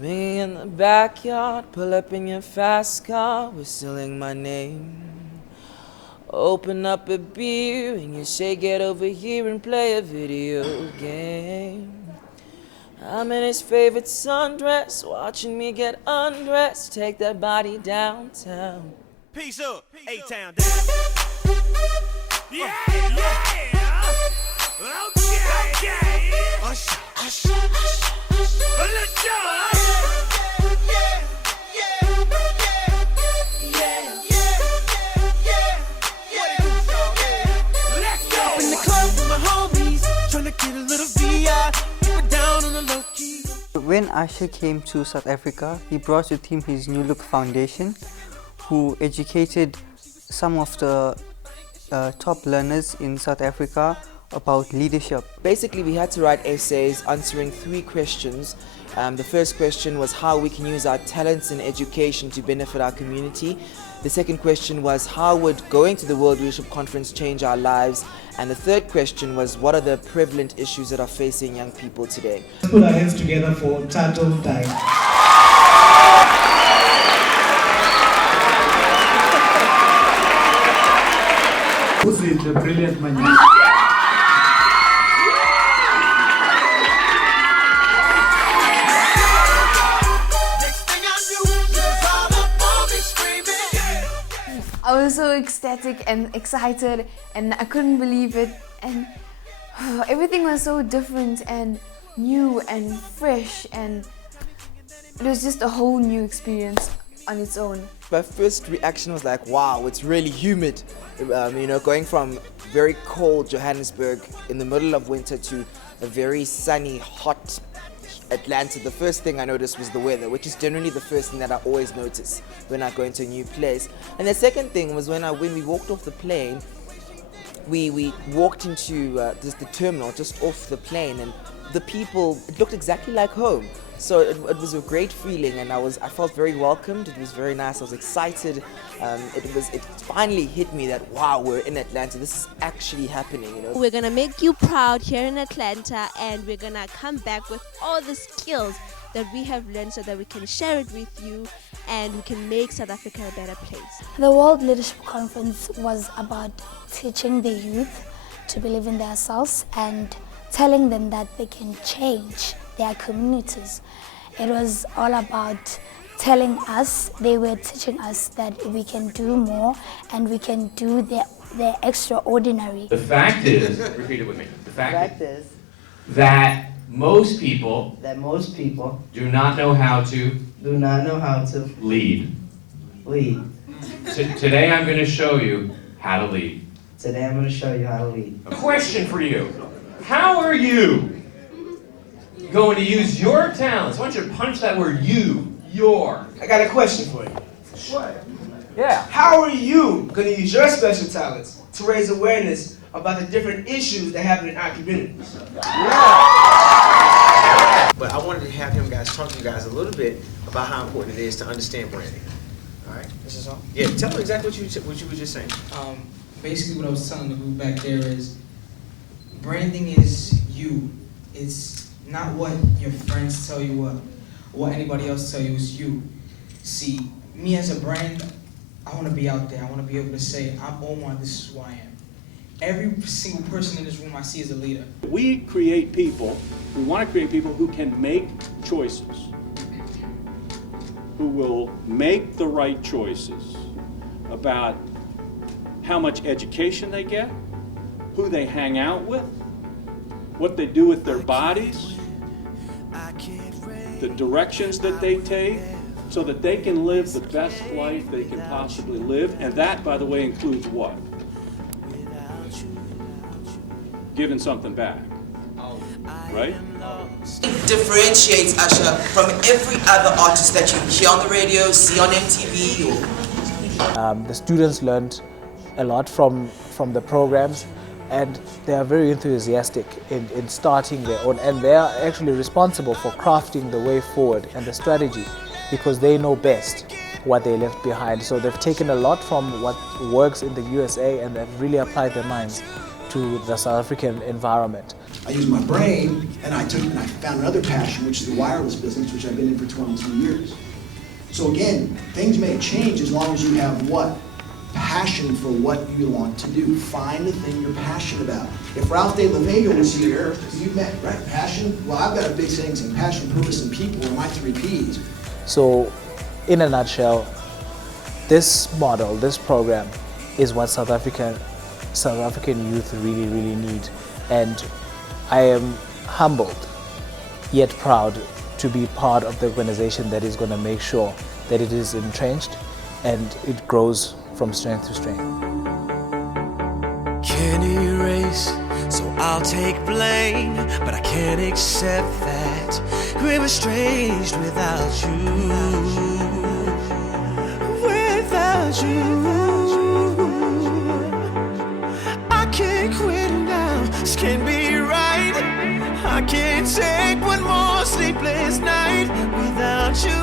Swinging in the backyard, pull up in your fast car, whistling my name. Open up a beer and you say get over here and play a video game. I'm in his favorite sundress, watching me get undressed, take that body downtown. Peace up, A-Town down. Yeah, yeah. Okay. Let's go. In the club with my homies, trying to get a little VI, keep it down on the low key. When Usher came to South Africa, he brought with him his New Look Foundation, who educated some of the top learners in South Africa about leadership. Basically, we had to write essays answering 3 questions. The first question was how we can use our talents in education to benefit our community. The second question was how would going to the World Leadership Conference change our lives? And the third question was what are the prevalent issues that are facing young people today? Let's put our hands together for Tato Time. Who's the brilliant man? I was so ecstatic and excited and I couldn't believe it, and everything was so different and new and fresh, and it was just a whole new experience on its own. My first reaction was like, wow, it's really humid. Going from very cold Johannesburg in the middle of winter to a very sunny, hot Atlanta. The first thing I noticed was the weather, which is generally the first thing that I always notice when I go into a new place. And the second thing was when we walked off the plane, we walked into the terminal just off the plane, and the people, it looked exactly like home. So it was a great feeling, and I felt very welcomed. It was very nice. I was excited. It finally hit me that wow, we're in Atlanta. This is actually happening. We're gonna make you proud here in Atlanta, and we're gonna come back with all the skills that we have learned so that we can share it with you and we can make South Africa a better place. The World Leadership Conference was about teaching the youth to believe in themselves and telling them that they can change their communities. It was all about telling us, they were teaching us that we can do more and we can do the extraordinary. The fact is, repeat it with me. The fact is that most people do not know how to lead. Today I'm going to show you how to lead. A question for you. How are you going to use your talents? I want you to punch that word your. I got a question for you. What? Yeah. How are you going to use your special talents to raise awareness about the different issues that happen in our communities? But I wanted to have him guys talk to you guys a little bit about how important it is to understand branding. All right? This is all? Yeah, tell them exactly what you were just saying. Basically what I was telling the group back there is branding is you. It's not what your friends tell you, what anybody else tell you, is you. See, me as a brand, I want to be out there. I want to be able to say, I'm Omar, this is who I am. Every single person in this room I see is a leader. We want to create people who can make choices, who will make the right choices about how much education they get, who they hang out with, what they do with their bodies, the directions that they take, so that they can live the best life they can possibly live. And that, by the way, includes what? Giving something back, right? It differentiates Usher from every other artist that you hear on the radio, see on MTV. The students learned a lot from the programs, and they are very enthusiastic in starting their own, and they are actually responsible for crafting the way forward and the strategy, because they know best what they left behind. So they've taken a lot from what works in the USA and they've really applied their minds to the South African environment. I used my brain, and I found another passion, which is the wireless business, which I've been in for 22 years. So again, things may change as long as you have what? Passion for what you want to do. Find the thing you're passionate about. If Ralph De La Vega was here, you met, right? Passion? Well, I've got a big saying saying passion, purpose, and people are my 3 Ps. So, in a nutshell, this model, this program, is what South African youth really, really need. And I am humbled, yet proud to be part of the organization that is going to make sure that it is entrenched and it grows from strength to strength. Can't erase, so I'll take blame, but I can't accept that we're estranged without you. Without you, I can't quit now. This can't be right. I can't take one more sleepless night without you.